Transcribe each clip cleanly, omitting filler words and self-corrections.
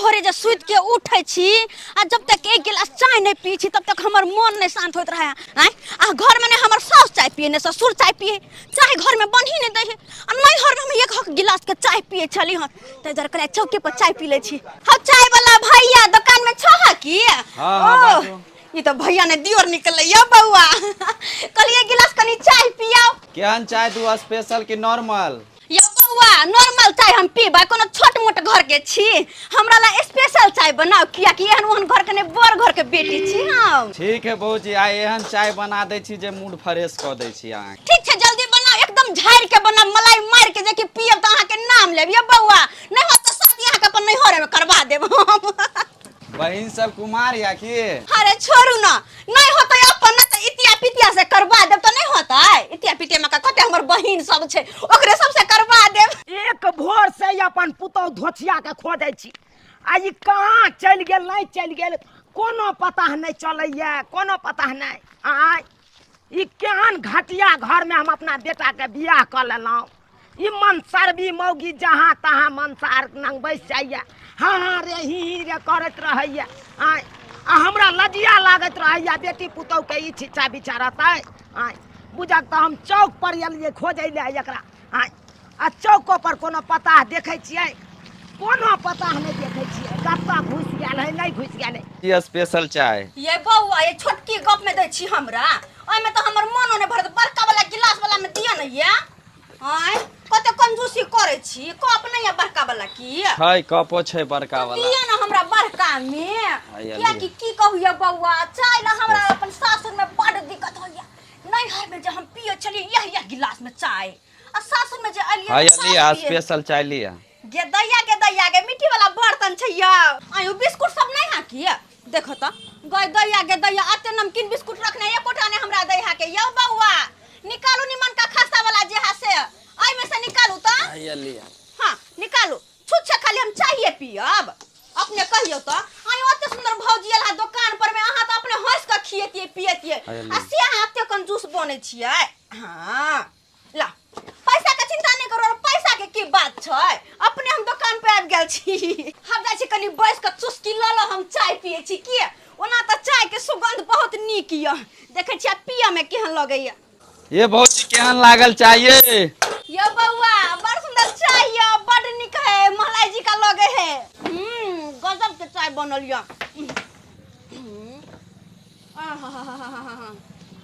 भोरे जब सुत के उठे छी आ जब तक एक गिलास चाय नहीं पी छी तब तक हमर मन नहीं शांत होत रहे हैं। आ घर में ने हमर सास चाय पिए ने ससुर चाय पिए, चाय घर में बन ही नहीं दे आ नहीं घर में हम एक गिलास के चाय पिए चली हन त जर करे चौके पर चाय पी ले छी। हम चाय वाला भैया दुकान में छ की? हां बाजू। ये तो भैया ने दियोर निकल या बउआ कल एक गिलास कनी चाय पियाओ। केहन चाय तू स्पेशल कि नॉर्मल? या बउआ नॉर्मल चाय हम पीबा, कोनो छोट मोट घर के छी, हमरा ला स्पेशल चाय बनाओ किया कि एहन ओहन घर के ने बड़ घर के बेटी छी हम। ठीक है बहूजी, आइ एहन चाय बना दै छी जे मूड फ्रेश क दै छी अहाँ। ठीक छै जल्दी बनाओ, एकदम झाड़ के बनाओ, मलाई मार के जे कि पियब त अहाँ के नाम लेब या बउआ, नहीं हो त शादी अहाँ के अपन नैहर में करवा देब हम। बहिन सब कुमार या की? अरे छोड़ू ना, नहीं होता अपन न त इतिया पितिया से करवा देब त नहीं होता है। इतिया पितिया में का कते हमर बहिन सब छै ओकरे सब से करवा देब। एक भोर से अपन पुतौ धोछिया के खोजै छी, आ ई कहाँ चल गेल नहीं चल गेल कोनो पता नहीं चलैया, कोनो पता नहीं। आय ई केहन घटिया घर में हम अपना बेटा के बियाह कर लेलौं। ई मनसरबी मौगी जहाँ तहाँ मनसार नंग बैस जाइया, हाँ रे ही रे करत रहैया। आय आ हमरा लजिया लागत रहैया बेटी पुतौ के ई छिछा बिचारतै। आय बुझक त हम चौक पर एलिए खोजै ले एकरा। आय आ चौको पर कोनो पता देखे छियै? कोनो पता नहीं देखे छियै, कत्ता घुस गेल है नहीं घुस गेल है। ये स्पेशल चाय ये बउआ ये छोटकी कप में दै छी हमरा, ओय में त हमर मनो ने भरत, बड़का वाला गिलास वाला में दिया नहीं या। आय कते कंजूसी करे छी, कप नहीं है बड़का वाला की? है कपो छै बड़का वाला। दिया ना हमरा बड़का में, क्या की कहू या बउआ, चाय ना हमरा अपन सासुर में बड़ दिक्कत होइया। नैहर में जे हम पिए चली यह गिलास में चाय, आ सासुर में जे अलिया है लिया स्पेशल चाय लिया। गे दैया गे मिट्टी वाला बर्तन छै या। आयु बिस्कुट सब नहीं है की? देखो त गे दैया अते नमकीन बिस्कुट रखने ये कोठाने हमरा दैहा के यो बउआ, निकालू निमन का खस्ता वाला जे है से आई में से निकालू त। है लिया। हां निकालू, छुट छे खाली हम चाहिए पियब, अपने कहियो त। आयु अते सुंदर भौजी आला दुकान पर में अहाँ त अपने हंस के खिएतिए पिएतिए, आ से अहाँ अते कंजूस बने छियै। हां ला पैसा के चिंता नहीं करो, पैसा के की बात छै, अपने हम दुकान पे आबि गेल छी। हम जाय छी कनी बैस के चुस्की ल ल हम चाय पिए छी की? ओना त चाय के सुगंध बहुत नीक य, देखे छी पिया में केहन लगैया। ये भौजी केहन लागल चाहिए? यो बउआ बड़ सुंदर चाय य, बड़ नीक है, मलाई जी का लगे है। गजब के चाय बनल य।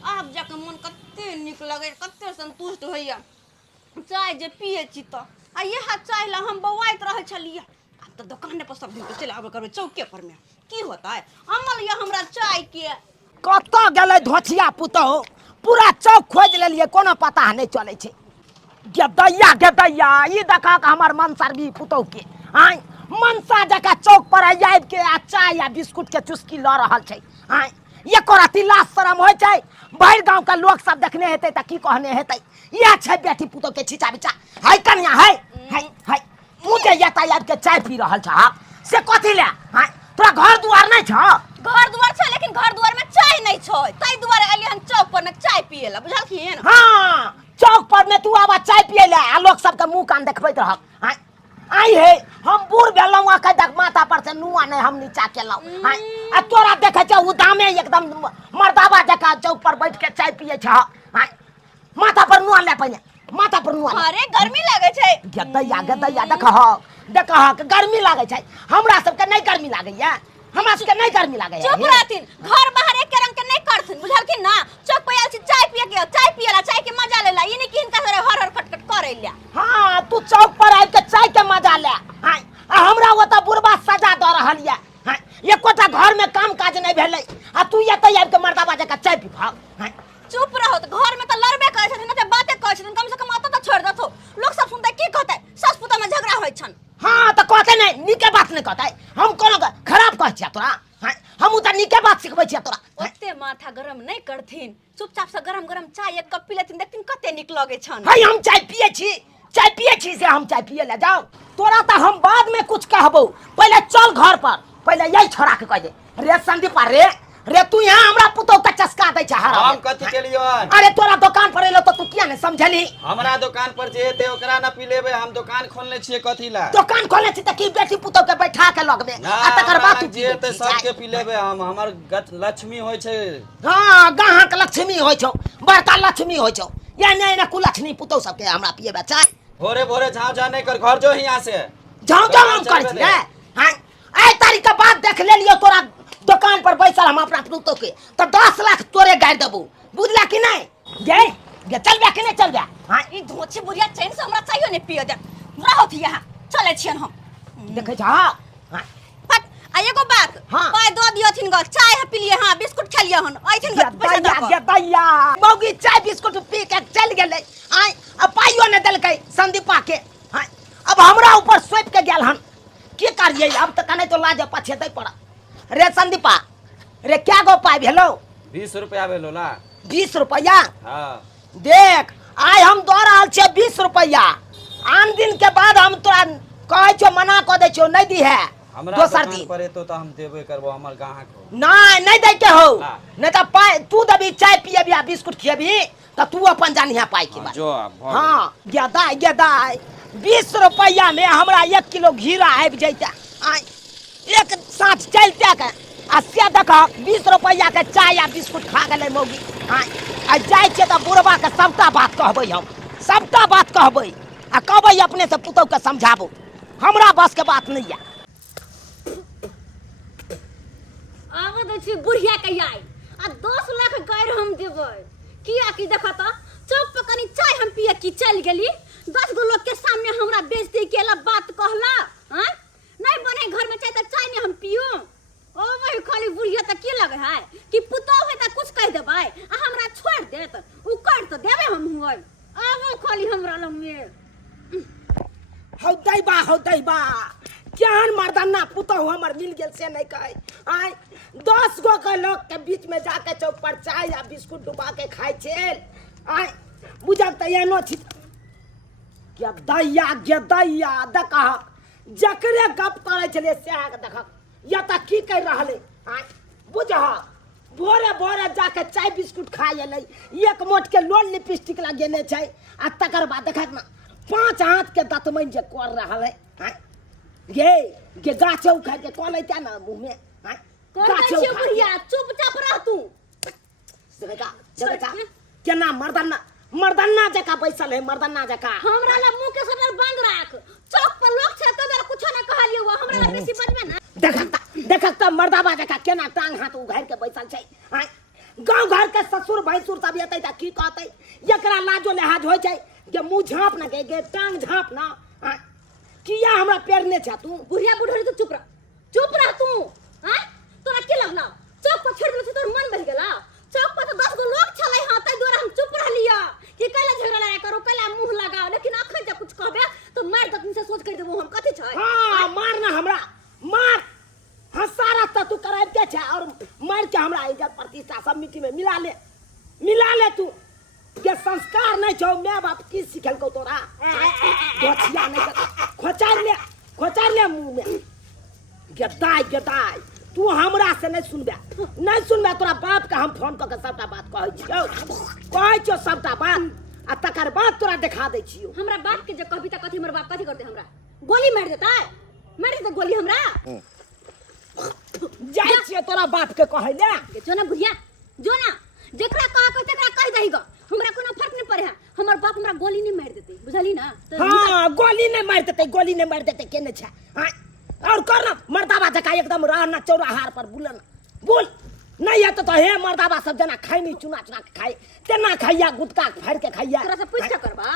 अब जाके मन कते नीक लगे, कते संतुष्ट होइया चाय जे पिए छी त। आ यह चाय ला हम बौआइत रहे छलिए, अब तो दुकाने पर सब दिन के चले आबे करबे चौके पर में की होता है। अमल या हमरा चाय के कत्ता गेलै धोछिया पुतौ, पूरा चौक खोज लेलिए कोनो पता नहीं चले छे। गे दैया ई देखा के हमर मनसरबी पुतौ के। आय मनसा जका चौक पर आइब के आ चाय या बिस्कुट के चुस्की ल रहल छै। आय एको रति लाज शरम होइ छै? भरि गांव के लोग सब देखने हेतै त की कहने हेतै? या छै बेटी पुतौ के छिचा बिचा, हाय कन्या हाय मुझे यता आइब के चाय पी रहल छ से कथि ले? हाय तोरा घर दुआर नहीं छ? घर दुआर छै लेकिन घर दुआर में चाय नहीं छै, तै दुआरे अलिए हम चौक पर में चाय पिए ला, बुझलखिन? हां चौक पर में तू आबा चाय पिए ले आ लोग सब के मुंह कान देखबैत रह। हाय आई हे हम बूढ़ भेलौं आ कदक माथा पर से नुआ नहीं हम नीचा केलौं। हाय आ तोरा देखे छ उदामे एकदम मर्दावा जका चौक पर बैठ के चाय पिए छ। हाय माथा पर नुआ ले पहिले, माथा पर नुआ। अरे गर्मी लागे छै। गे दैया देखह गर्मी लागे छै, हमरा सब के नहीं गर्मी लागैया, हमरा सब के नहीं गर्मी लागैया। चुप रहथिन, घर बाहर एक रंग के नहीं करथिन, बुझलखिन ना? चौक पे आयल छी चाय पिए के, चाय पिएला, चाय के मजा लेला, ई नहीं कि हिनका सरे हर खटखट करे ला। हां तू चौक पर आइब के चाय के मजा ले। हां आ हमरा ओता बुढ़बा सजा द रहल या। हां एकोटा घर में काम काज नहीं भेलै आ तू एतै आइब के मर्दावा जका चाय पी भाग। हां चुप रहो, तो घर में तो लड़बे करे छथिन, ते बाते करे छथिन, कम से कम आता तो छोड़ दथो, लोग सब सुनते की कहते सास पुता में झगड़ा होय छन। हां त कहते नहीं नीके बात नहीं कहते, हम कोनो खराब कह छिया तोरा? हां हम उता नीके बात सिखबै छिया तोरा। ओते माथा गरम नहीं करथिन, चुपचाप से गरम गरम चाय एक कप पी लेथिन, देखथिन कते नीक लगे छन। हाय हम चाय पिए छी से हम चाय पिए ले जाओ। तोरा त हम बाद में कुछ कहबो, पहले चल घर पर, पहले यही छोड़ा के कह दे रे संदीप रे रे तू यहाँ हमरा पुतौ के चस्का दै छ हरा हम कथी के लिए अरे तोरा दुकान पर एलो तो तू किया नहीं समझली हमरा दुकान पर जे हेते ओकरा ना पिलेबे हम दुकान खोलने छिए कथी ला दुकान खोले छी त की बेटी पुतौ के बैठा के लगबे आ तकर बाद तू जे हेते सबके पिलेबे हम हमर लक्ष्मी होय छै हां गाहक लक्ष्मी होय छौ बड़का लक्ष्मी होय छौ या नहीं ना कुलक्ष्मी पुतौ सबके हमरा पिएबे चाय भोरे भोरे झाव जा नहीं कर घर जो हियां से जाओ हम कर छी रे हां ए तारीख के बाद देख ले लियो तोरा दुकान पर बैसल हम अपना पुतौ के तो 10 लाख तोरे गाड़ देबो बुझला कि नहीं गे चल बे कि नहीं चल बे हां ई धोची बुढ़िया चैन से हमरा चाहिए ने पिए दे रहत यहां चले छियन हम देखे छ हां फट आ एगो बात हाँ। पाय दो दियथिन ग चाय है पिलिए हां बिस्कुट खेलिए हन आइथिन ग पैसा दे गे दैया मौगी चाय बिस्कुट पी के चल गेले आई अब पाइयो ने देलकै संदीपा के हां अब हमरा ऊपर सोप के गेल हन की करिए अब त कने तो लाज पछे दै पड़ा रे संदीपा रे क्या गो पाइ भेलो 20 रुपया भेलो ला 20 रुपया हां देख आइ हम दो रहल छे 20 रुपया आन दिन के बाद हम तोरा कहै छो मना क दै छो नहीं दी है हमरा दोसर दुकान दिन पर एतो त हम देबे करबो हमर गाहक हो नहीं दे के हो ला। नहीं तो पाइ तू दबी चाय पिएबी आ बिस्कुट खिएबी त तू अपन जानिया पाइ के बात जो हाँ गेदाई 20 रुपया में हमरा 1 किलो घीरा आबि जैते आइ एक साथ चलते के आ से देख 20 रुपया के चाय आ बिस्कुट खा गेलै मौगी आइ आ जाय छियै त बुढ़वा के सबटा बात कहबै हम सबटा बात कहबै आ कहबै अपने से पुतौ के समझाबो हमरा बस के बात नहीं है आब दै छी बुढ़िया के आई आ 10 लाख गायर हम देबै किया कि देखा त चौक पे कनी चाय हम पिए की चल गेली 10 गो लोग के सामने हमरा बेइज्जती केला बात कहला हैं नहीं बने घर में चाय त चाय नहीं हम पियो ओ भाई खाली बुढ़िया त की लगे है कि पुतौ है त कुछ कह देबै आ हमरा छोड़ देत उ कर त देबै हम हुई आबो खाली हमरा लग में हौ दैबा केहन मर्दाना पुतौ हमर मिल गेल से नहीं कहे आइ 10 गो के लोग के बीच में जाके चौक पर चाय या बिस्कुट डुबा के खाइ छेल आइ बुझल त एनो छी गे दैया देखा जकरे गप करे छले से आके देख या त की कर रहले आइ बुझह भोरे भोरे जाके चाय बिस्कुट खा एलै एक मोट के लोल लिपस्टिक लगेने छै आ तकर बाद देखा ना 5 हाथ के दतमन जे कर रहल है गे गाछे उखाड़ के कॉल ऐता ना मुंह में हैं गाछे बुढ़िया चुपचाप रह तू देखा केना मर्दाना जका बैसल है मर्दाना जका हमरा ला मुंह के सटर बंद राख चौक पर लोग छै त जरा कुछ ना कहलियो हमरा ला बेसी बजबे ना देखा मर्दाबा जका केना टांग हाथ उघाड़ के बैसल छै हैं गांव घर के ससुर भैंसुर सब एतै त की कहतै एकरा लाजो लिहाज होय छै के मुंह झाँप ना के टांग झाँप ना किया हमरा पेरने छ तू बुढ़िया बुढ़री तू चुप रह तू हैं तोरा की लगला चौक पर छोड़ देलछ तोर मन बह गेला चौक पर तो 10 गो लोग छलै हां तै दुआरे हम चुप रहलिया कि कैला झगड़ा लड़ा करो कैला मुंह लगाओ लेकिन अखन जे कुछ कहबे तो मार तक से सोच कर देबो हम कथि छै हां मार ना हमरा मार हंसारा त तू कराइते छ और मार के हमरा इज्जत प्रतिष्ठा सब मिट्टी में मिला ले तू के संस्कार नहीं छौ मैं बाप की सिखलको तोरा दोछिया नहीं खोचार ले मुंह में गेदाई तू हमरा से नहीं सुनबे तोरा बाप के हम फोन क के सबटा बात कहै छियो सबटा बात आ तकर बाद तोरा दिखा दै छियो हमरा बाप के जे कहबी त कथि हमर बाप कथि करते हमरा गोली मार देता गोली हमरा जाय छियो तोरा बाप के कहै ले जो ना बुढ़िया जो ना जेकरा कह दही ग हमरा कोनो फर्क नहीं पड़े है हमर बाप हमरा गोली नहीं मार देते बुझली ना हां गोली नहीं मार देते केने छ हां और कर ना मर्दाबा जका एकदम रहना चौराहार पर बोल नहीं है तो हे मर्दाबा सब जना खाई नहीं चुना के खाई तेना खाइया गुटका फाड़ के खाइया तोरा से पूछ के करबा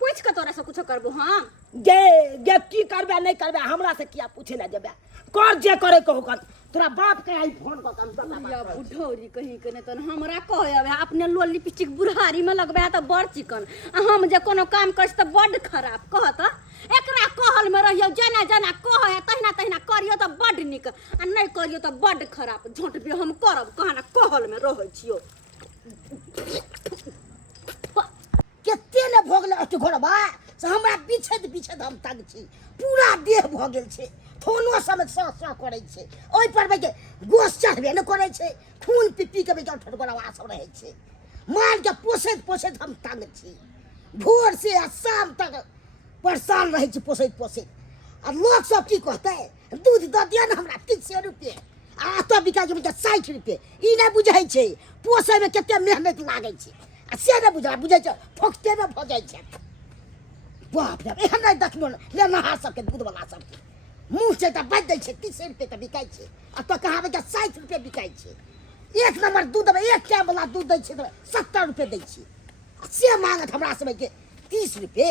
पूछ के तोरा से कुछ करबो हम गे की करबे नहीं करबे हमरा से किया पूछे ले जेबे कर जे करे कहू तोरा बाप के आई फोन क कम या बुढ़ौरी कहीं के नहीं तो हमरा कहबे अपने लोल लिपस्टिक बुढ़ारी में लगबे त बड़ चिकन हम जे कोनो काम करस त बड़ खराब कहत एकरा कहल में रहियो जना कह तहिना करियो त बड़ निक आ नहीं करियो त बड़ खराब झोंटबे हम करब कहना कहल में रहै छियो केते ले भोगले अति घोड़बा से हमरा पीछे हम तक छी पूरा देह भ गेल छे फोनो समय स करै छै ओइ पर बे गोस चढ़बे न करै छै खून पी के बे ठटगोरवा सब रहै छै माल के पोसैत हम तंग छी भोर से आ शाम तक परेशान रहै छी पोसैत आ लोग सब की कहतै दूध दऽ दिया न हमरा 300 रुपए आ तो बिका के 60 रुपए ई नै बुझै छै पोसै में कते मेहनत लागै छै आ से नै बुझै छै फोकते में भ जाइ छै बाप रे एहन नै देखलो ले नहा सबके दूध वाला सबके मुंह से त बाज दै छै 30 रुपए त बिकाइ छै आ तो कहाबे के 60 रुपए बिकाइ छै एक नंबर दूध में एक टाइम वाला दूध दै छै 70 रुपए दै छै से मांगत हमरा सब के 30 रुपए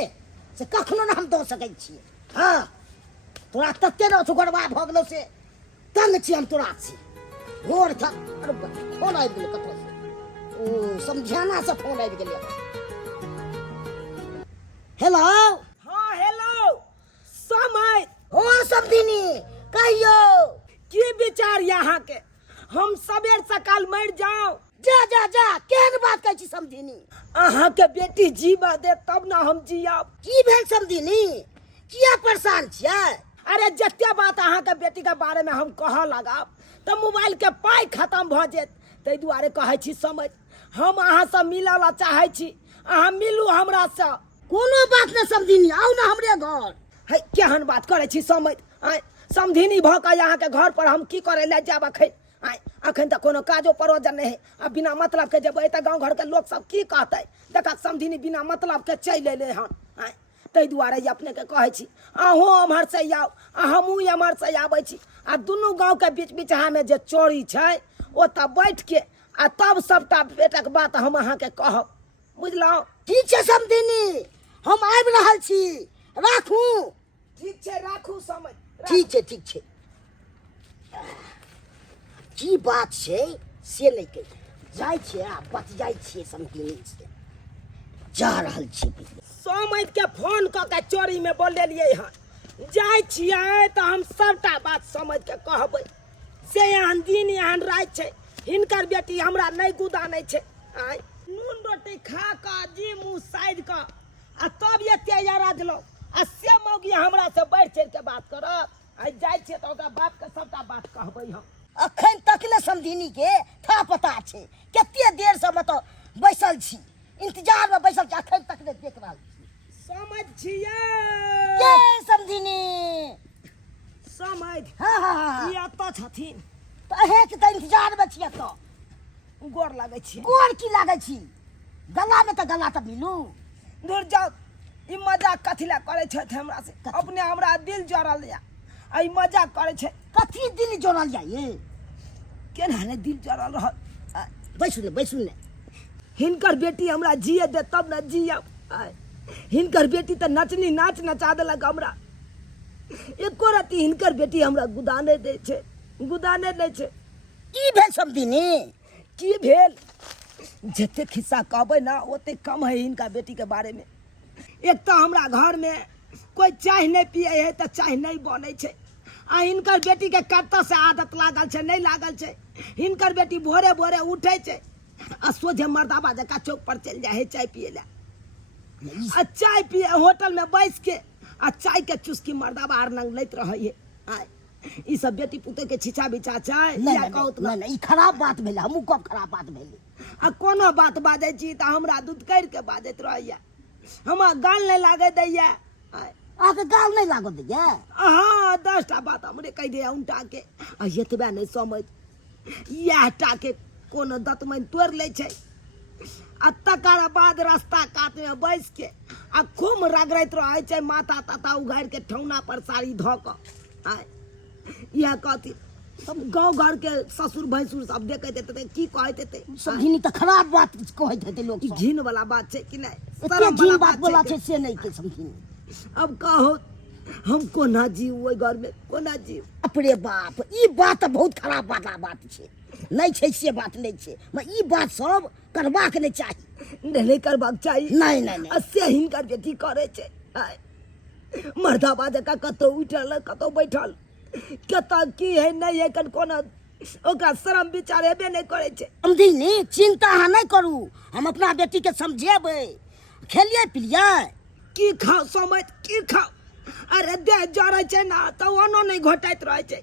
से कखनो न हम दऽ सकै छी हां तोरा तत्ते न छुगरवा भ गेलो से तंग छी हम तोरा से घोर था अरे फोन आबि गेलै कतौ से ओ समझाना से फोन आबि गेलै हेलो हाँ हेलो समय हो समझिनी कहियो की विचार यहाँ के हम सबेर सकाल मर जाओ जा केहन बात कहै छी समझिनी अहाँ के बेटी जीवा दे तब ना हम जियब की भेल समझिनी किया परेशान छियै अरे जत्ते बात अहाँ के बेटी के बारे में हम कह लगाब तो मोबाइल के पाई खत्म भ जेत तै दुआरे कहै छी समझ हम अहाँ से मिले ला चाहै छी अहाँ मिलू हमरा से कोनो बात न समझिनी आउ ना हमरे घर है केहन बात करे छी समझ समझिनी भ के यहाँ के घर पर हम की करे ले जाब अखन तक कोनो काजो परोजन नहीं है आ बिना मतलब के जब त गांव घर के लोग सब की कहते देखा समझिनी बिना मतलब के चल एले हन तै दुआरे अपने के कहै छी अहूँ एम्हर से आउ आ हमहूँ एम्हर से आबै छी आ दुनू गांव के बीच बीचहा में जे चोरी छै ओतऽ बैठ के आ तब सबटा बेटक बात हम अहाँ के कहब बुझलहुँ ठीक छै समझिनी हम आबि रहल छी राखू ठीक छै राखू समझ ठीक छै की बात छै से नहीं कह जाय छै आ बच जाय छै समझिनी से जा रहल छी समझ के फोन क के चोरी में बोलेलिए हन जाय छियै त हम सबटा बात समझ के कहबै से एहन दिन एहन रात छै हिनकर बेटी हमरा नहीं गुदानै छै आय नून रोटी खा क जी मुंह साइड क आ तब ये तैयार दिलो आ से मौगी हमरा से बढ़ चढ़ के बात करत आय जाय छियै त ओकरा बाप के सबटा बात कहबै हम अखन तक ले समझिनी के था पता छै कते देर से मत बैसल छी इंतजार में बैसल छी अखन तक ले देख रहल छी समझ छियै के समझिनी समझ हां ई अत छथिन त अहे के त इंतजार में छियै त गोर लागै छी गोर की लागै छी गला में त गला त मिलू दूर जाओ ई मजाक कथी ला करे छै हमरा से अपने हमरा दिल जोड़ल या आई मजाक करे छै कथी दिल जोड़ल या ये केना ने दिल जोड़ल रह बैसू ने हिनकर बेटी हमरा जिए दे तब न जियब हिनकर बेटी त नचनी नाच नचा देलक हमरा एको रती हिनकर बेटी हमरा गुदाने दे छै की भेल समझिनी की भेल जते खिस्सा कहबै ना ओते कम है हिनका बेटी के बारे में एक तो हमरा घर में कोई चाय नहीं पिए है तो चाय नहीं बने छै आ हिनकर बेटी के कत से आदत लागल छै नहीं लागल छै हिनकर बेटी भोरे भोरे उठे छै आ सोझे मर्दाबा जका चौक पर चल जाए है चाय पिए ला आ चाय पिए होटल में बैस के आ चाय के चुस्की मर्दाबा आर नंग लैत रहे है ई सब बेटी पुते के छिछा बिछा छै या कहत नहीं ई खराब बात भेले हमहु कब खराब बात भेले आ कोनो बात बाजै छी त हमरा दूध कर के बाजैत रहैया हमरा गाल नहीं लागे दैया आके गाल नहीं लागो दैया हां 10टा बात हमरे कह दे उनटा के आ एतबा नहीं समझ याटा के कोनो दतमन तोड़ ले छै आ तकर बाद रास्ता कात में बैस के आ खूब रगड़ैत रहै छै माथा ताता उघाड़ के ठौना पर साड़ी ध क यह कहती सब गांव घर के ससुर भैंसुर सब देखैत हेतै की कहैत हेतै समझिनी त खराब बात कहैत हेतै लोग घिन वाला बात छै कि नहीं शर्म वाला बात बोला छै से नहीं के समझिनी अब कहो हम कोना जीव ओइ घर में कोना जीव अपने बाप ई बात बहुत खराब वाला बात छै नहीं छै से बात नहीं छै मैं ई बात सब करबाक नहीं चाही नहीं करबाक चाही नहीं से हिनकर बेटी करे छै मर्दाबा जका कतौ उठल कतौ बैठल कत की है नहीं है कन कोना ओकरा शर्म विचार हेबे नहीं करे छै समझिनी चिंता अहाँ नहीं करू हम अपना बेटी के समझेबै खेलिए पिलिए की खाओ समझ की खाओ अरे दे जड़े छे ना तो ओनो नहीं घोटाइत रहे छे।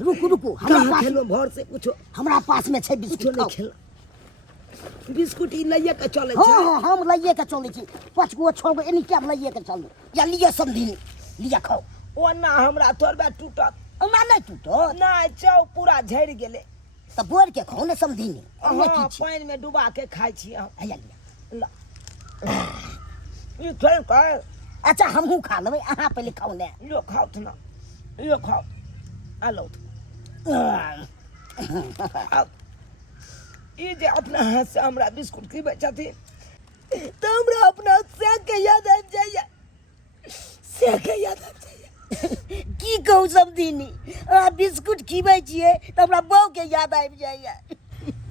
रुकू रुकू, हमरा कहाँ पास खेलो भर से कुछो हमरा पास में छै कुछो बिस्कुट नहीं खाओ। खेल बिस्कुट ई लइये के चले छे। हाँ हाँ हम लइये के चलै छी, 5 गो 6 गो एनी क्या लइये के चलू। या लिया समझी लिया खाओ। ओना हमरा थोड़बे टूटत हमरा नहीं टूटो नहीं चौ पूरा झड़ गेले। तो बोर के खाओ ने समझी नहीं। हाँ पानी में डुबा के खाई छी हम। आया लिया। ला ई खेल कर अच्छा हमहू खा लेबै, अहाँ पहले खाओ ने। यो खाओ त ना यो खाओ आलो आओ ई जे अपना हाथ से हमरा बिस्कुट खिबै छथिन त हमरा अपना से के याद आबि जाइए से के याद आबि जाइए। की कहू समझी नहीं, अहाँ बिस्कुट खिबै छियै तो हमरा बहू के याद आबि जाइए।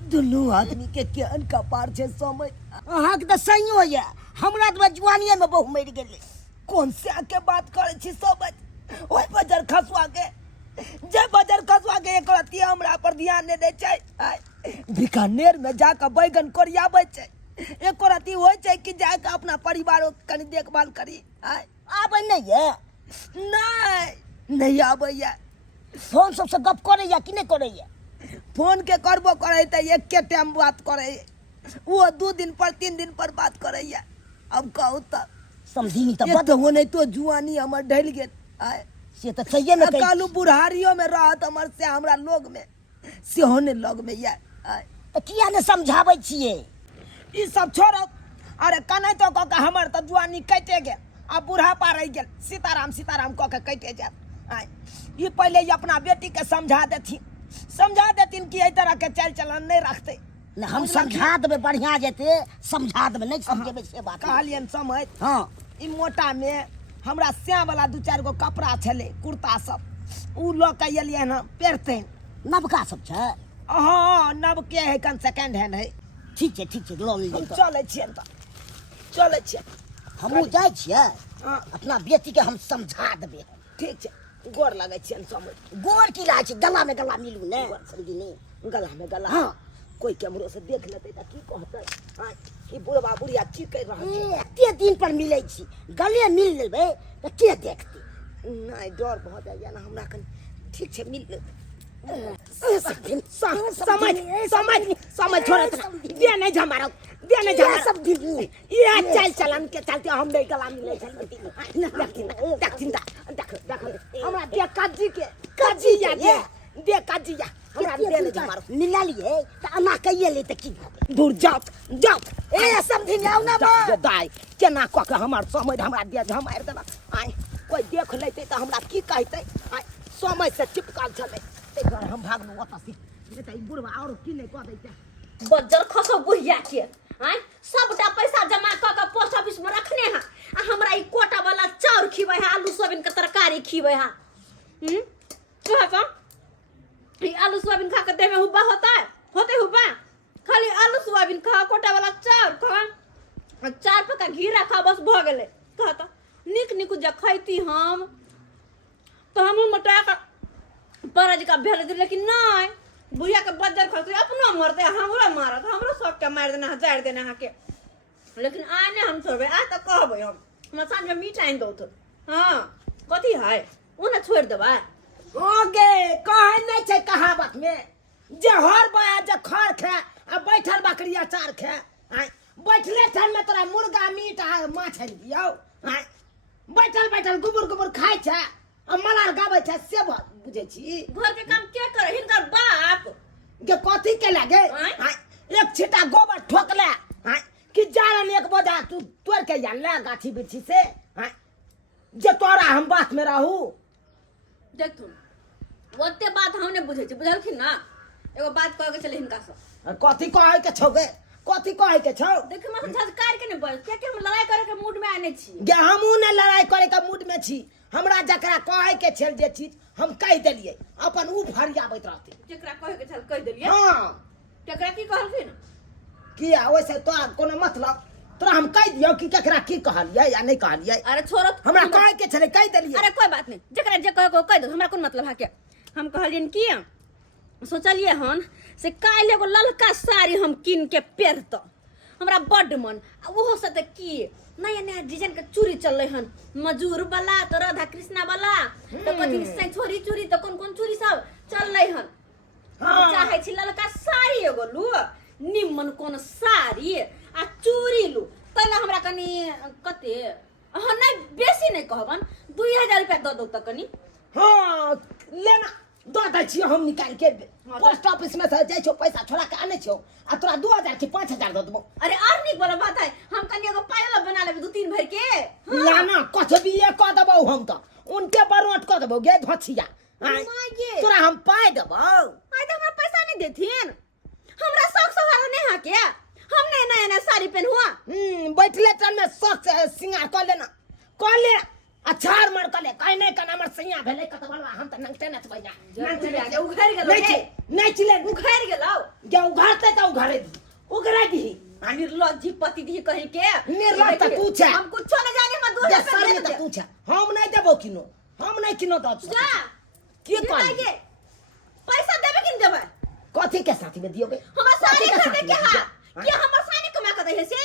दुनू आदमी के केहन कपार छै समझ। अहाँके तो सहियो ये, हमरा तो जवानिये में बहू मरि गेलै। कोन से के बात करे छी समझ। ओइ बजर खसवा के जे बजर खसवा के एक रति हमरा पर ध्यान नहीं दै छै। आय बीकानेर में जाके बैगन कोरियाबै छै। एक रति होय छै कि जाके अपना परिवारों के कनी देखभाल करी। आय आबै नहीं ये, नहीं आबैया। फोन सबसे गप करैया कि नहीं करैया? फोन के करबो करे त एके टाइम बात करे, वो 2 दिन पर 3 दिन पर बात करैया। अब कहू त समझी नहीं तो एक बद तो होने तो जुआनी हमर ढल गेल। आय से तो चाहिए में कही। कालू बुढ़ारियों में रहत हमर से हमरा लोग में सेहो ने लग में या। आय तो किया ने समझाबै छियै? ई सब छोड़ो। अरे कनै तो क के हमर त जुआनी कटे गेल, अब बुढ़ापा रह गेल। सीताराम सीताराम क के कटे जात। आय ई पहले ही अपना बेटी के समझा देथिन कि एहि तरह के चाल चलन नहीं रखते। न हम समझा देबै, बढ़िया जेते समझा देबै, नहीं समझेबै से बात। कहलियन समझ। हाँ ई मोटा में हमरा स्या वाला 2-4 गो कपड़ा छले कुर्ता सब, उ ल के एलियन हम पेरते। नबका सब छै? हाँ नब के है कन सेकंड हैंड है। ठीक छै लऽ हम लिअ। चले छियन त चले छियन। हमहूँ जाइ छियै, हाँ अपना बेटी के हम समझा देबै। ठीक छै गोर लगे छियन समझ। गोर की लागै छै, गला में गला मिलू ने समझी नहीं। गला में गला। हाँ कोई कैमरो से देख लेते त की कहते। हाँ ई बुढ़वा बुढ़िया की कह रहा है। एते दिन पर मिलै छी, गले मिल लेबै त के देखतै? नहीं डर बहुत जाइए ना हमरा कन। ठीक छै मिल ले। समझ समझ छोड़ा दे नहीं झमारो दे नहीं झमारो सब दिन ये चल चलन के चलते हम नहीं गला मिले देखथिन देख हमरा दे काजी या दे काजी या हमरा दे नहीं झमारो मिला लिए त अना कहिए ले त की दूर जाओ ए समझी जाऊ ना बा। दाई केना क के हमर समझ हमरा दे झमार देबा। आय कोई देख लेते त हमरा की कहते। आय समय से चिपकाल चले ते घर हम भागलू ओता से नहीं त ई बुढ़वा और की नहीं कह दैते। बज्जर खसो बुढ़िया के आय सबटा पैसा जमा क के पोस्ट ऑफिस में रखने हैं आ हमरा ई कोटा वाला चाउर खिबै है, आलू सोयाबीन के तरकारी खिबै है। कहा का ई आलू सोयाबीन खा के देह में हुब्बा होते हुब्बा? खाली आलू सोयाबीन खा, कोटा वाला चाउर खा, 4 पका घी रखा, बस भ गेले। कहा त निक जे खैती हम तो हम मोटा का परज का भेल दे, लेकिन नहीं बुढ़िया के बज्जर खसते अपनो मरते, हमरो मारत, हमरो सब के मार देना, हजार देना हा के। लेकिन आय ने हम छोड़बे, आ त कहबै हम साँझ में मीठा आइन दो तो। हां कथी है उन्हें छोड़ देबा? ओगे कहे नहीं छै कहावत में जे हर बाया जे खर खे आ बैठल बकरी अचार खे। आय बैठले ठान में तोरा मुर्गा मीट आ माछ आनि दियौ। आय बैठल गुबुर खाइ छै आ मलार गाबै छै से बुझै छी। घर के काम के करे हिनकर बाप? गे कथी के लागे। आय? आय एक छिटा गोबर ठोकले। आय कि जारन एक बोझा तू तोड़ के या ले गाछी बिछी से। आय जे तोरा हम बात में रहू। देख तू ओते बात हम ने बुझै छी, बुझलखिन ना? एगो बात कह के चले हिनका से। कथी कहे के छौ गे, कथी कहे के छौ? देख मत झजकार के ने बोल के हम लड़ाई करे के मूड में आने छी। गे हमहू ने लड़ाई करे के मूड में छी। हमरा जकरा कहे के छल जे चीज हम कह देलिए अपन उ फरियाबैत रहते। जेकरा कहे के छल कह देलिए। हां केकरा की कहलखिन? किया वैसे तो कोनो मतलब तोरा हम कह दियो कि केकरा की कहलिए या नहीं कहलिए। अरे छोरो हमरा कहे के छले कह देलिए। अरे कोई बात नहीं, जेकरा जे कहे को कह दो, हमरा कोन मतलब है के। हम कहलियन कि सोचलिए हन से काल्हि एगो ललका साड़ी हम कीन के पेरत, हमरा बड्ड मन। आ ओहो से त की नया नया डिजाइन के चूड़ी चल रहे हन मजूर वाला तो राधा कृष्णा वाला तो कथी से छोरी चूड़ी तो कौन कौन चूड़ी सब चल रहे हन हाँ। चाहे छी ललका साड़ी एगो लू निम्मन कोन साड़ी आ चूड़ी लू तले हमरा कनी कते हां नहीं बेसी नहीं कहबन 2000 रुपया द दो त कनी हाँ लेना दो दै छी हम निकाल के हाँ, पोस्ट ऑफिस में से जाय छो पैसा छोड़ा के आने छो आ तोरा 2000 की 5000 दे देबो अरे और निक वाला बात है हम कनी एगो पायल बना लेबे 2-3 भर के लाना कछ भी ये क देबो हम तो उनके बरोट क देबो गे धछिया आय, माय गे तोरा हम पाए देबो आय तो हमरा पैसा नहीं देथिन हमरा शौक सहारा नहीं हा के हम नया नया नया साड़ी पहनुआ बैठले चल में सच सिंगार क लेना क ले अछार मार क ले कहीं नहीं कना हमर सैया भेले कतबलवा हम त नंगटे नचबै जा जा उघार गेलो नहीं चिले उघार गेलो क्या उघारते त उघारे दी उघारे दी निर्लज्जी पति दी कहीं के निर्लज्ज त तू छे हम कुछ नहीं जाने में 2000 सर रुपया में दे त तू छे हम नहीं देबो किनो हम नहीं किनो द जा की ये कर ये पैसा देबे कि नहीं देबे कथी के साथी में दियोगे हमरा साड़ी कथी खरीदे के साथी हा में? क्या हमर साड़ी कमा के दे से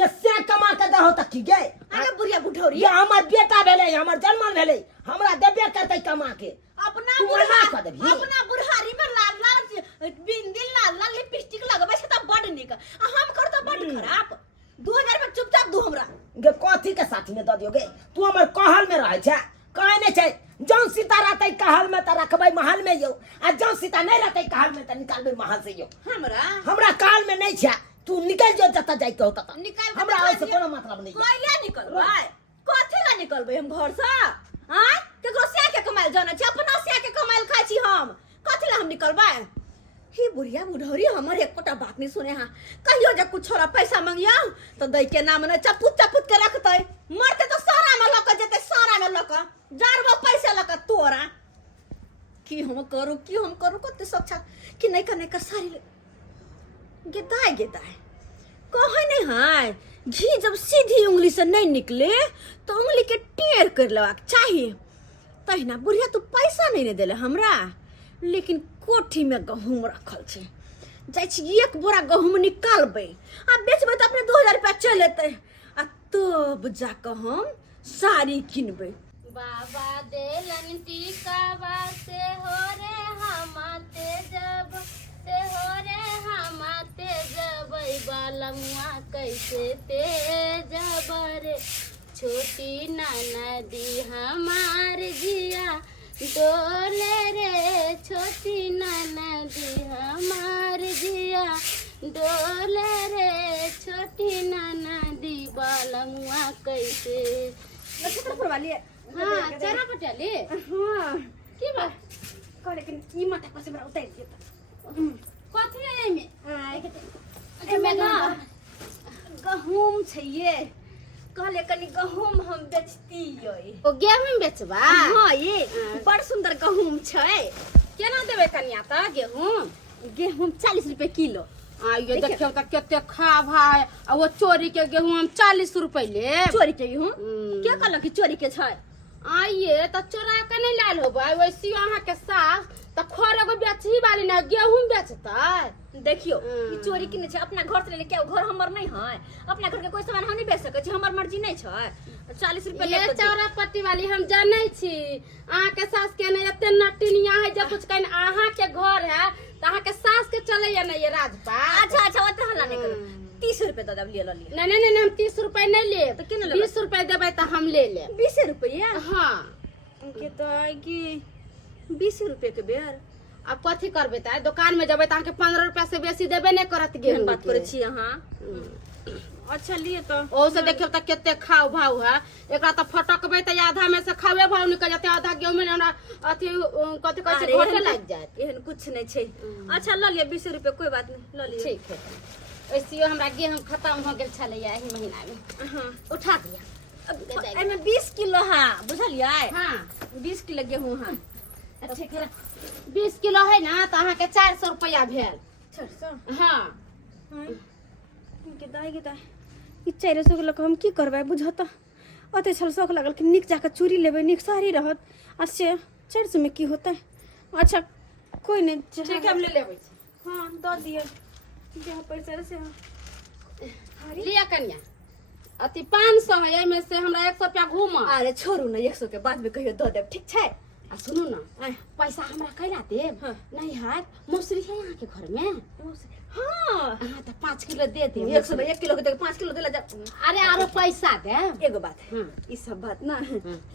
गस्सा कमा के दहो तक की गे अरे बुढ़िया बुढ़ौरी ये हमर बेटा भेले हमर जन्मल भेले हमरा देबे करतै कमा के अपना तू बुढ़ा मना कर देबही। अपना बुढ़ारी में लाल लाल बिंदी लाल लाल लिपस्टिक लगबे से त बड निक आ हम कर त बड खराब 2000 में चुपचाप दू हमरा गे कथी के साथी में द दियोगे तू हमर कहल में रह छै कहे नहीं छै जौन सीता रहतै कहल में त रखबै महल में यो आ जौन सीता नहीं रहतै कहल में त निकालबै महल से यो हमरा काल में नहीं छै तू निकल जो जता जाय के होता निकाल के हमरा निकाल ओइसे दिया। कोनो मतलब नहीं कोइला निकलबै कथि ला निकलबै हम घर से हां केकरो से के कमाइल जाना छै अपना से के कमाइल खाइ छी हम कथि ला हम निकलबै ही बुढ़िया बुढ़ौरी हमर एकोटा बात नहीं सुने हां कहियो जे कुछ छोरा पैसा मांगिया तो दै के नाम ने चपुत चपुत के रखतै मरते तो सारा में लक जेते सारा में लक जारबो पैसा लक तोरा की हम करू कते सच्चा कि नहीं का सारी गेदाय कहे नहीं है घी जब सीधी उंगली से नहीं निकले तो उंगली के टेढ़ कर लेवाक चाहिए तहिना बुढ़िया तू पैसा नहीं देले हमरा लेकिन कोठी में गहूम रखल छे जाय छी एक बोरा गहूम निकालबे आ बेचबे तो अपने 2000 रुपया चल एतै आ तब जाके हम साड़ी किनबे बाबा देलन टीकावा से हो रे हमाते जब से हो रे हमाते जब बालमुआ कैसे ते जब रे छोटी नदी हमार जिया डोले रे छोटी नदी हमार जिया डोले रे छोटी नदी बालमुआ कैसे नक्षत्र वाली हाँ चरा पटाली हां की बा करे लेकिन ई माथा पर से हमरा उतार दिए कथी है एमे एमे ना गहूम छैये कहले कनी गहूम हम बेचती यै ओ गेहूं बेचबा हां ये बड़ सुंदर गहूम छै केना देबे कनिया त गेहूं गेहूं 40 रुपए किलो आ ये देखियो त केते खा भाई आ वो चोरी के गेहूं हम 40 रुपए ले चोरी के गेहूं के कहल कि चोरी के छै आइए त चोरा के नहीं लाल होबा वैसी अहाँ के सास त खोरे को बेचही वाली ना गेहूं बेचतै देखियो ई चोरी किने छै अपना घर से ले के घर हमर नहीं है अपना घर के कोई सामान हम नहीं बेच सकै छी हमर मर्जी नहीं छै 40 रुपए ये ले चौरा पट्टी वाली हम जानै छी अहाँ के सास के ने एते नटिनिया है जे कुछ कहीं अहाँ के घर है त अहाँ के सास के चलैया ना ये राजपाट अच्छा ओते हल्ला नहीं करू 30 रुपए दे दब ले ल लिए नहीं हम 30 रुपए नहीं ले तो केना लेबै? 20 रुपए देबै त हम ले ले 20 रुपया हाँ के तो आई कि 20 रुपए के बेर अब कथी करबे त दुकान में जबै त अहाँ के 15 रुपया से बेसी देबे नहीं करत केहन गेहूं बात करे छी अहाँ अच्छा लिए तो ओ से देखियो त केते खाव भाव है एकरा त फटकबे त आधा में से खावे भाव निकल जाते आधा गेहूं में हमरा अथी कथी कहै छै अरे घोटे एहन लग जात एहन कुछ नहीं छै अच्छा ल लिए 20 रुपए कोई बात नहीं ल लिए ठीक है ऐसियो हमरा गेहूं खत्म हो गेल छले एही महीना में हां उठा दिया एमे 20 किलो हां बुझलियै हां 20 किलो गेहूं हां ठीक है 20 किलो है ना त अहाँ के 400 रुपया भेल 400 हां के दाई ई 400 के लक हम की करबै बुझत अते छल शौक लागल कि निक जाके चूड़ी लेबै निक साड़ी रहत आ से 400 में की होतै अच्छा कोई नहीं ठीक है हम ले लेबै हां दो दिए जहाँ पैसा से लिया कन्या अति 500 है, एमे से हमरा 100 रुपया घूम। अरे छोड़ू ना, 100 के बाद में कहियो दो देब, ठीक छै? आ सुनू ना, पैसा हमरा कैला देब? नहीं है, मौसरी है यहाँ के घर में? हाँ हाँ तो 5 किलो दे दे। 100 में 1 किलो के 5 किलो देला जा। अरे आरो पैसा दे। एगो बात है, ई सब बात ना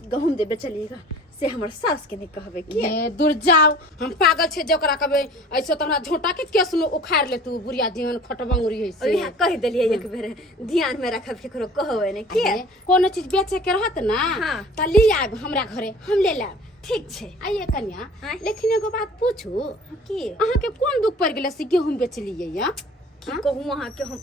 गहूम देबे चलिएगा से हमर सास के नहीं कहबे की। ये दूर जाओ, हम पागल छे जकरा कहबे ऐसे तो हमरा झोटा के केस न उखाड़ ले तू बुढ़िया जीवन खटबंगुरी है से। यहाँ कह देलिए एक बेर, ध्यान में रखब केकरो कहबे नहीं की। कोनो चीज बेचे के रहत ना हाँ। त ली आब हमरा घरे, हम ले लेब। ठीक छै। आइए कन्या, लेकिन एगो बात पूछू की अहाँ के कोन दुख पड़ गेले से गेहूं बेचलिए या? की कहूँ वहाँ के हम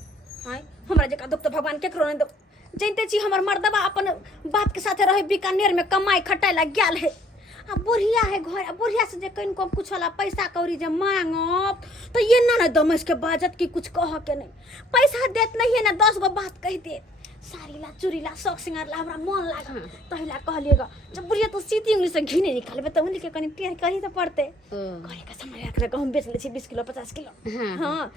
हमरा जका दुख तो भगवान केकरो नहीं दो। जानते छी हमर मर्दबा अपन बाप के साथे रहे बीकानेर में कमाई खटाई ला गेल है। अब बुढ़िया है घर, बुढ़िया से जे कहीं को कुछ वाला पैसा कौड़ी जे मांगब तो ये ना दमस के बाजत की कुछ कह के नहीं। पैसा देत नहीं है ना 10 गो बात कह दे। साड़ी ला चूड़ी ला शौक सिंगार ला हमरा मन लाग तहिला कहलिएगा जब बुढ़िया तो सीधी उंगली से घी नहीं निकालबे तो उनके कनी टेर करी तो पड़ते। घरे का समय रख के हम बेच ले छी 20 किलो 50 किलो। हां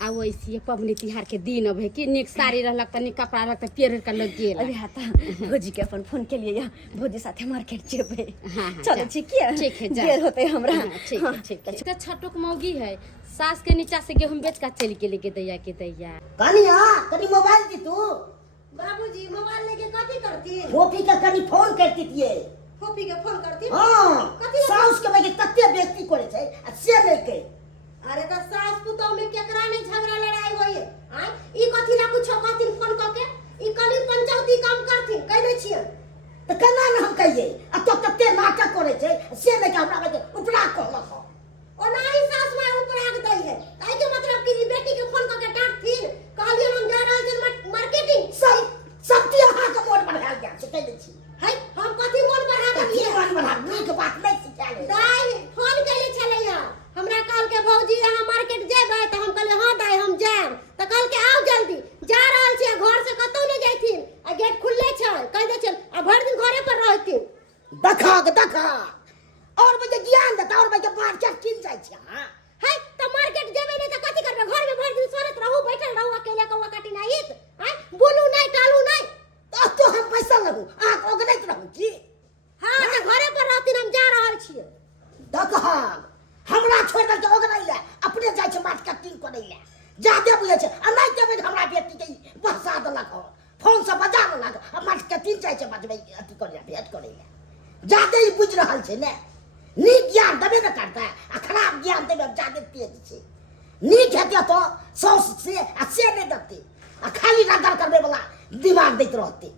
आ वैसे पबनी तिहार के दिन अब है कि निक साड़ी रहलक त निक कपड़ा रहलक त पेड़ का लग गेल। अभी हाता भौजी के अपन फोन के लिए या भौजी साथे मार्केट जेबे। हाँ, चलो ठीक है, ठीक है जा। देर होते हमरा। ठीक है ठीक है। इसका छटुक मौगी है, सास के नीचा से गेहूं बेच का चल के लेके दैया के दैया। कनिया कनी मोबाइल दी तू। बाबूजी मोबाइल लेके कथी करती? फोफी के कनी फोन करती थिए। फोफी के फोन करती? हां साउस के भाई तत्ते बेइज्जती करे छै आ से नहीं के। अरे तो सास पुतोह में केकरा नहीं झगड़ा लड़ाई होई? आय ई कथी ला कुछ कहथिन फोन क के? ई कली पंचायती काम करथिन, कह दै छियै। त केना न हम कहिए आ तो तत्ते नाटक करे छै से नहीं के हमरा के उपरा कहलक। ओना ही सास माय ऊपर आग दै है। काहे के मतलब कि बेटी के फोन क के डांटथिन, कहलिए हम जा रहल छी मार्केटिंग। सब अहाँ के मोन बढ़ा गया से कह दै छी। है हम कथी मोन बढ़ा देलिए? मन बढ़ा नीक बात नहीं सिखाले। दाई फोन कैले छलैया, हमरा कहल के भौजी अहाँ मार्केट जेबै त हम कहले हां दाई हम जाब। त कहल के आओ जल्दी, जा रहल छी, घर से कतौ नहीं जाइथिन आ गेट खुलले छै, कह दे छै आ भर दिन घरे पर रहथिन। देखा और बजे ज्ञान देता और बजे मार्केट किन जाय छै। हां है त मार्केट जेबै नहीं त कथी करबै? घर में भर दिन सोरत रहू, बैठल रहू, अकेले कौवा काटी नहीं है। बोलू नहीं टालू नहीं तो हम पैसा लगू आ ओगनैत रहू की। हां त घरे पर रहथिन, हम जा रहल छियै। देखा हमरा छोड़ दे के ओगनै ले अपने जाय छै मार्केटिंग करे ले। जादे बुझे छै आ नहीं देबै हमरा बेटी के बहसा देलक हो, फोन से बजा लेलक आ मार्केटिंग जाय छै बजबै अथी करे भेट करे ले। जादे ही बुझ रहल छै ने। नीक ज्ञान देबे न करता आ खराब ज्ञान देबे जादे तेज छै। नीक हेते तो सौस से आ से नहीं देते आ खाली रगड़ करबे वाला दिमाग दैत रहते।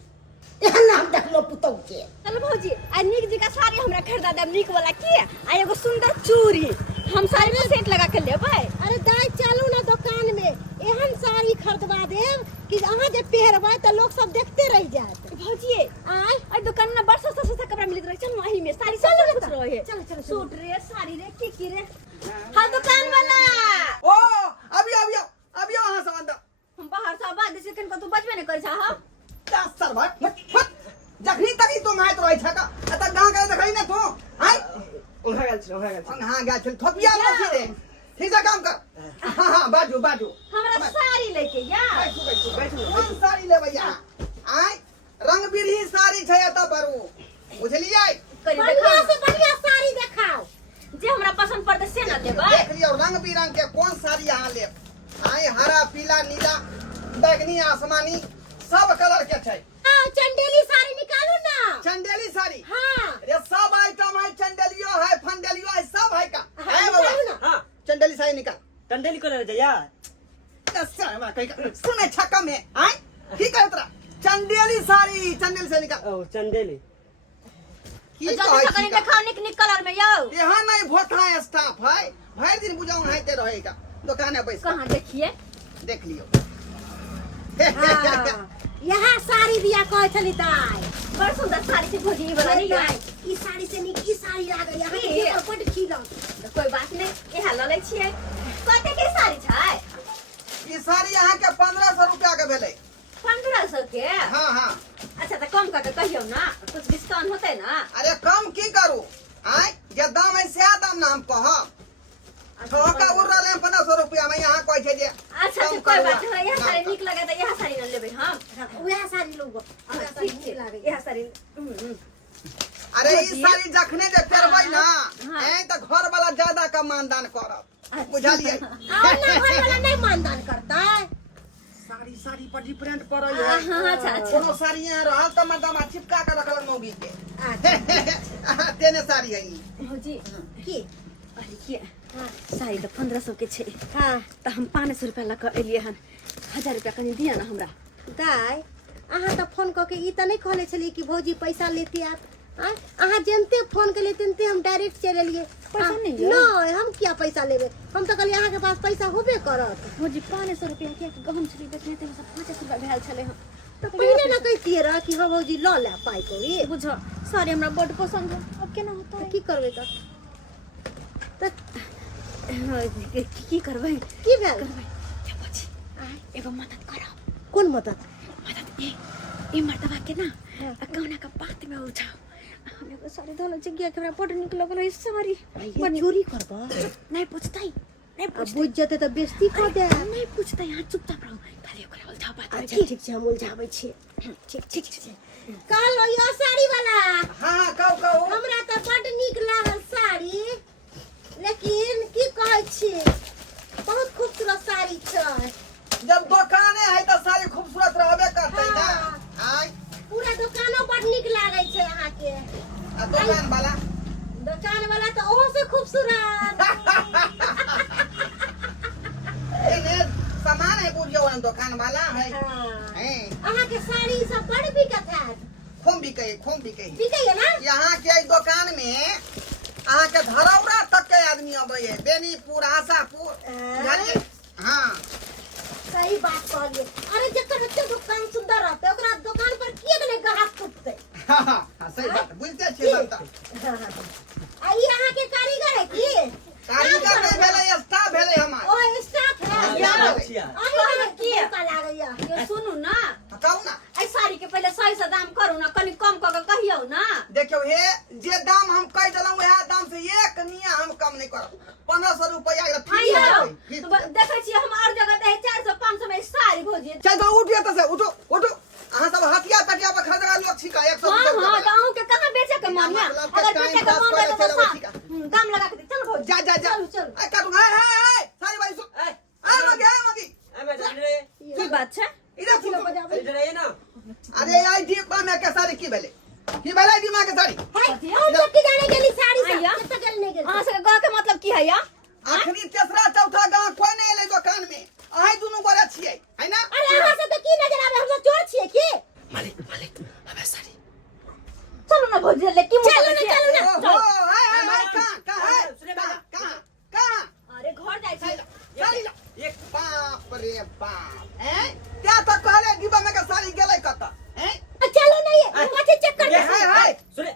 एहन हम देखलो पुतौ के। चल भौजी आ नीक जी का साड़ी हमरा खरीदा देब नीक वाला की आ एगो सुंदर चूड़ी हम साड़ी में सेट लगा के लेबै। अरे दाई चलू ना दुकान में, एहन साड़ी खरीदवा देब कि अहाँ जे पहरबै त लोग सब देखते रह जात। भौजी आई दुकान में बड़ सस्ता सस्ता कपड़ा मिलत रहे चल वही में साड़ी सब कुछ रहे। चल सूट रे साड़ी रे की रे। हां दुकान वाला ओ अभी वहां से अंदर हम बाहर से आवाज से कन को तू बचबे नहीं कर छा। हां 10 साल बाद जखनी तक तो माइत रहै छ का एत गां के देखै न तू हाय उहा गेल छ हां गेल छ थपिया रखी दे ठीक है काम कर। हां बाजू हमरा साड़ी लेके या बैठू कौन साड़ी लेबै या? आय रंग बिरही साड़ी छै एत बरू बुझलियै? बढ़िया से बढ़िया साड़ी देखाओ जे हमरा पसंद पड़ते से ना देबै। देख लियो रंग बिरंग के कौन साड़ी अहाँ लेब। आय हरा पीला नीला बैगनी आसमानी सब कलर के छै। हां चंदेली साड़ी निकालू ना। चंदेली साड़ी हां अरे सब आइटम है, चंदेलियो है, फंदेलियो है, सब है का है निकालू ना। बाबा। हां चंदेली साड़ी निकाल। टंडेली कलर जया सारा कहीं सुने छक्का में आय की कहत रहा चंदेली साड़ी चंदेली से निकाल। ओ चंदेली की जल्दी कहै से कनी छी देखाओ निक कलर में यो। यहाँ नहीं भोथा स्टाफ है, भर दिन बुझाऊं है रहेगा दुकान है बैठ कहां देखिए देख लियो। हां यहाँ साड़ी दिया कहे छली दाई। बड़ सुंदर साड़ी से भौजी ई वाला नहीं है। ई साड़ी से नीक ई साड़ी लागल यहाँ की? के बड़ खिलल। कोई बात नहीं यहां ल लै छियै। कते के साड़ी छै? ये साड़ी यहाँ के 1500 रुपया के भेलै। 1500 के? हाँ अच्छा तो कम करके कहियो ना, कुछ डिस्काउंट होते ना। अरे कम की करू आय जे दाम है से दाम ना हम कहब। ठोका उड़ रहा है 1500 रुपया में यहाँ कोई छे जे अच्छा कम कोई करो। बात नहीं यह साड़ी निक लगा तो यह साड़ी न लेबे हम वह साड़ी लोग ठीक है यह साड़ी अरे ई सारी जखने जे करबै ना ए त घर वाला ज्यादा का मानदान करब बुझलिए और ना घर वाला नहीं मानदान करता है। साड़ी साड़ी पर डिफरेंट पड़ै है हाँ अच्छा अच्छा कोनो साड़ी यहाँ रहल त मदमा चिपका के रखल मौगी के तेने साड़ी है ई भौजी की अरे की साड़ी तो 1500 के छे हाँ तो हम 500 रुपया लग एलिए हन 1000 रुपया कनी दिया ना हमरा दाय अहाँ तो फोन करके ई तो नहीं कहले छलिए कि भौजी पैसा लेती आप अहाँ जनते फोन के लिए तेनते हम डायरेक्ट चले लिए पैसा नहीं है? नहीं हम क्या पैसा लेबे हम तो कहलिए अहाँ के पास पैसा होबे करत भौजी 500 रुपया के गहम छली बेचने ते सब 500 रुपया भेल छले हम तो पहले ना कहतिए रहा कि हाँ भौजी लो ले पाई को ये बुझ साड़ी हमरा बड पसंद है अब केना होता है की करबे तो की करबै की भेल करबै क्या बची एगो मदद करो कौन मदद मदद ए मर्दबा के ना कौना का बात में उठाओ हम एगो साड़ी धोलो जग्या के हमरा बड निक लगल है साड़ी ये चोरी करबा नहीं पूछताई नहीं अब पूछताई बुझ जते तो बेइज्जती कर दे नहीं पूछताई यहाँ चुपचाप रहो खाली ओकरा उल्टा बात अच्छा ठीक छै हम उलझाबै छी ठीक छै कल यो साड़ी वाला हां कहू हमरा तो बड निक लागल साड़ी लेकिन की कहै छी बहुत खूबसूरत साड़ी छै जब दुकाने है तो सारी खूबसूरत रहबे करतै ना आय पूरा दुकानो बड निक लागै छै अहाँ के आ दुकान वाला तो ओहो से खूबसूरत एने सामान है बुझियो दुकान वाला है हैं अहाँ के साड़ी सब बड़ बिकत है खूब बिकै बिकै है ना यहाँ के ई दुकान में अहाँ के धरौरा तक के आदमी अबै है बेनीपुर आशापुर बुझलिए हाँ सही बात कहलिए अरे जकर एते दुकान सुंदर रहते ओकरा दुकान पर किए ने ग्राहक टूटते हाँ सही बात बुझते छियै बात आ ई अहाँ के कारीगर है की कारीगर नहीं भेलै स्टाफ भेलै हमार ओ स्टाफ है अहीं की का लागैया ये सुनू ना कहू ना आई साड़ी के पहले सही से दाम करू ना कनी कम क के कहियो ना देखियो हे जे दाम हम कह देलहुँ वह दाम से एक निया हम कम नहीं करब 1500 रुपया देखे छी हम और जगह दे 400 500 में साड़ी भोजी चल तो उठिए तो से उठो अहाँ सब हटिया तटिया पर खरीदवा लोग छिका 100 हां हां गांव के कहां बेचे के मन है अगर बेचे के मन है तो दाम लगा के दे चल भोजी जा चल ए काटू है सारी भाई सुन ए मगी की बात है इधर सुन अरे आई दीपा में के साड़ी की भेले दीमा के साड़ी हम सब की जाने गेली साड़ी से आइया। कितना गेल नहीं गेल हां से गांव के मतलब की है या आखिरी तेसरा चौथा गांव कोई नहीं एले दुकान में अहीं दुनु गोरे छियै है ना अरे अहाँ सब तो की नजर आवे हम सब चोर छिए की मालिक हमें साड़ी चलो ना भोजी ले की चलो ना ओहो हाय कहां अरे घर जाय छी साड़ी ला एक बाप रे बाप हैं क्या तो कहले दीपा में के साड़ी गेलै कत हैं चलो नहीं अच्छे चेक कर हाय सुने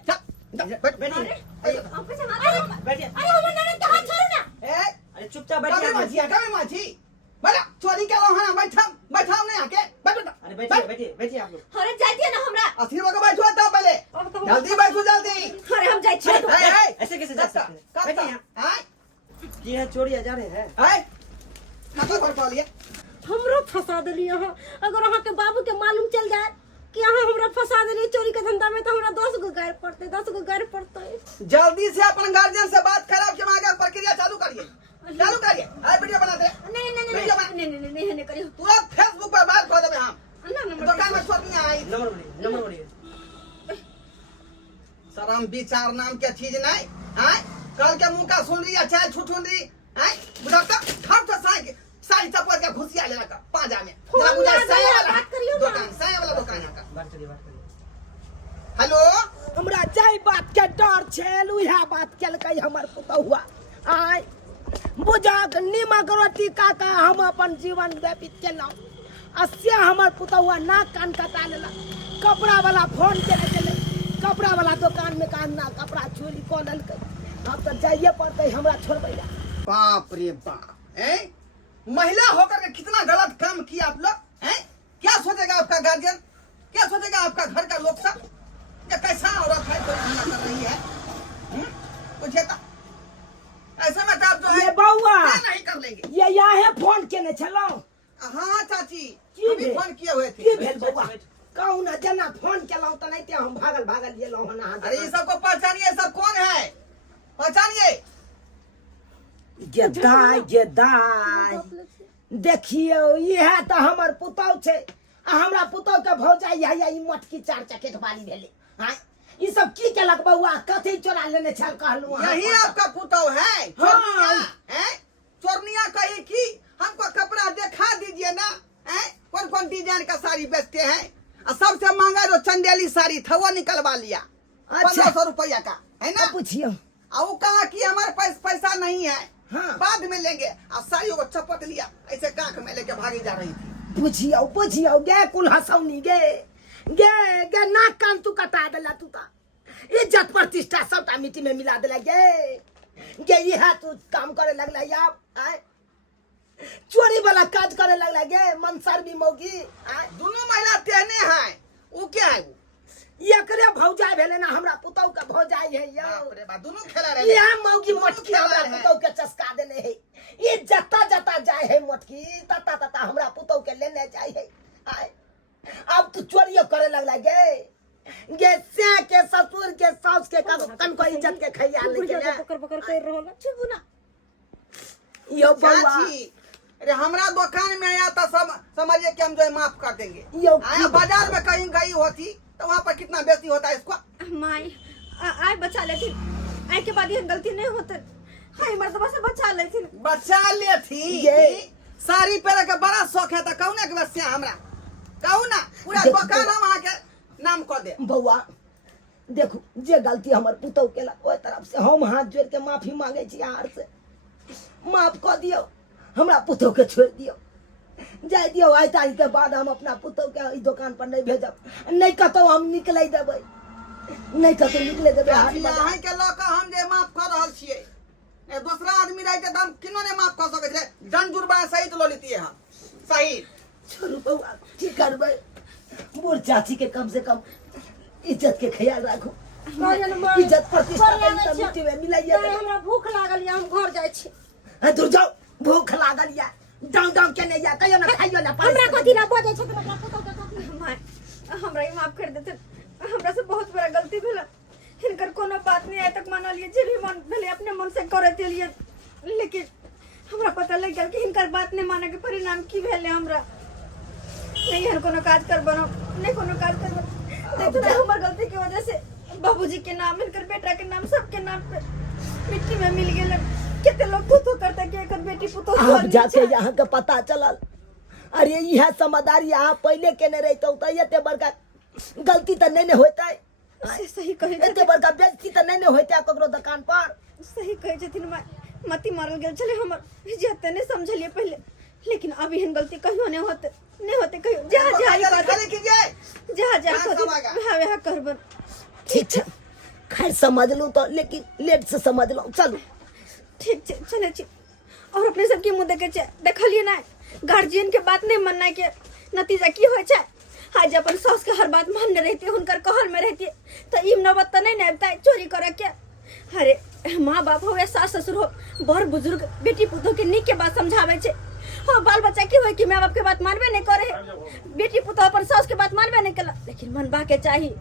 अरे हम कैसे मार बैठिए अरे हम ननद के हाथ छोड़ो ना ए अरे चुपचाप कभी माछी बड़ा चोरी के लो हां बैठाओ नहीं आके बैठो अरे बैठिए आप लोग अरे जाइए ना हमरा असली वक्त बैठो तब पहले जल्दी बैठो जल्दी अरे हम जाय छी ऐसे कैसे जा सकते हैं बैठिए यहाँ हाय की है चोरी जा रहे हैं हाय कहां पर पालिए हमरो फंसा देली अहाँ अगर अहाँ के बाबू के मालूम चल जाए कि अहाँ हमरा फंसा देली चोरी के धंधा में तो हमरा 10 गो गायर पड़ते जल्दी से अपन गार्जियन से बात खराब के आगे प्रक्रिया चालू करिए हाय वीडियो बना दे नहीं करियो तुरंत फेसबुक पर बात कर देबे हम नंबर दुकान में सोनिया आई नंबर बोलिए शर्म विचार नाम के चीज नहीं हाय कल के मुंह का सुन रही चाहे छुटुन रही हाय बुढ़ाता खर तो साई चपल के घुसिया लेना का पाजा में फोन बुझा लगा साई दिया, वाला बात करियो ना। दुकान साई वाला दुकान है का बात करिए हेलो हमरा जय बात के डर छल उहे बात केलकै हमर पुतहुआ आय बुझक नीमक रोटी काका हम अपन जीवन व्यतीत केलहुँ आ से हमर पुतहुआ नाक कान कटा लेलक कपड़ा वाला फोन केने गेलै कपड़ा वाला दुकान में कहना कपड़ा चोरी कऽ लेलकै अब तो जाइए पड़तै हमरा छोड़बै ला बाप रे बाप हैं महिला होकर के कितना गलत काम किया आप लोग हैं क्या सोचेगा आपका गार्जियन क्या सोचेगा आपका घर का लोग सब ये कैसा औरत है कोई हमला कर रही है कुछ है ऐसे में तो आप जो ये है बउआ यहाँ फोन केने छलो हाँ चाची की अभी भेल? फोन किए हुए थे। की भेल बौआ कहू ना जना फोन केलौ त नहीं ते हम भागल गेलौ हन अहाँ अरे ये सबको पहचानिए, सब कौन है पहचानिए। गे दाई देखियो इहे त हमर पुतौ छै आ हमरा पुतौ के भौजाई है ई मटकी 4 चकेट वाली भेले हां ई सब की केलक बौआ कथि चोरा लेने छल कहलु अहाँ यही आपका पुतौ है चोरनिया है। चोरनिया कही कि हमको कपड़ा दिखा दीजिए ना है। कौन कौन डिजाइन का साड़ी बेचते हैं और सबसे महंगा जो चंदेली साड़ी था वो निकलवा लिया अच्छा। 1500 रुपया का है ना। पूछियो और वो कहा कि हमारे पास पैसा नहीं है हाँ। बाद में लेंगे। और साड़ियों को चपक लिया ऐसे कांख में लेके भागी जा रही थी। पूछियो गे कुल हसौनी गे नाक कान तू कटा देला तू ता इज्जत प्रतिष्ठा सबटा मिट्टी में मिला देला गे इहे तू काम करे लगला या आय चोरी वाला काज करे लगला गे मनसर भी मौगी आय दोनों महिला तेहने हैं। वो क्या है वो एकरे भौजाई भेले ना हमरा पुतौ के भौजाई है यो बाप रे बाप, दोनों खेला रहे ये मौगी दोनों मटकी खेला हमरा रहे हैं। पुतौ के चस्का देने है ये जता जाए है मटकी तता हमरा पुतौ के लेने जाए है आय अब तू चोरियो करे लगला गे से के ससुर के सास के कन को इज्जत के खैया लेके बकर बकर कर रहल छी ना। यो बउआ चाची अरे हमरा दुकान में आया था सब समझिए कि हम जो है माफ कर देंगे। यो आया बाजार में कहीं गई होती तो वहाँ पर कितना बेइज्जती होता है इसको। माई आय बचा लेती आय के बाद ये गलती नहीं होते हाय मर्दबा से बचा लेती बचा ले थी ये। साड़ी पहले के बड़ा शौक है तो कहू ना कि बस हमरा कहू ना पूरा देख- दुकान हम वहाँ के नाम कर दे। बउआ देखो जे गलती हमर पुतौ केलक ओइ तरफ से हम हाथ जोड़ के माफी मांगे छी आर से माफ कर दियो हमरा पुतौ के छोड़ दियो जाय दियो आइ तारीख के बाद हम अपना पुतौ के ई दुकान पर नहीं भेजब नहीं कतौ हम निकलै देबै नहीं कतौ निकले देबै हाथ चाची लगा अहाँ के लऽ कऽ हम जे माफ कर रहल छियै ए दूसरा आदमी रह के हम किनो ने माफ कर सकै छै। जन जुर्माना सहित लो लेतिए हम सही। छोड़ू बउआ की करबै बूढ़ चाची के कम से कम इज्जत के ख्याल राखो इज्जत प्रतिष्ठा के त मिट्टी में मिलाइए हमरा भूख लागल या हम घर जाइ छी। दूर जाओ भूख लागल या डाउन के नहीं या कहियो ना खाइयो ना हमरा कथि ना बजै छै हमरा पुतौ के कथि माय हमरा ही माफ कर देते हमरा से बहुत बड़ा गलती भेल हिनकर कोनो बात नहीं आय तक मान लिए जे भी मन भेले अपने मन से करे देलिए लेकिन हमरा पता लग गेल कि हिनकर बात नहीं माने के परिणाम की भेले हमरा नहीं हर कोनो काज कर बनो नहीं कोनो काज कर देखो ना हमर गलती की वजह से बाबूजी के नाम हिनकर बेटा के नाम सबके नाम पे मिट्टी में मिल गेल कितने लोग तो करता कि एकर बेटी पुतो अब जाके यहाँ के पता चलल अरे यह समझदारी आप पहले केने रहते तो ये बड़का गलती तो नहीं होता सही कहे एते बड़का बेइज्जती तो नहीं होता ककरो दुकान पर सही कहे छथिन मती मारल गेल चले हमर इज्जत नहीं समझलिए पहले लेकिन अभी हन गलती कहियो नहीं होते कहियो जहाँ खाली कीजिए जहाँ करबन ठीक है खैर समझ लूँ तो लेकिन लेट से समझ लो चलो ठीक है चले छी और अपने सबके मुँह देखे छे देखलिए ना गार्जियन के बात नहीं मानना के नतीजा की होय छे आज अपन सास के हर बात मानने रहती हुनकर कहल में रहती तो ई नौबत तो नहीं नबता चोरी करे के। अरे माँ बाप हो या सास ससुर हो बड़ बुजुर्ग बेटी पुतोह के नीक के बात समझावे छे हाँ बाल बच्चा की होय कि माँ बाप के बात मानबे नहीं करे बेटी पुतोह अपन सास के बात मानबे नहीं कला लेकिन मनबा के चाहिए।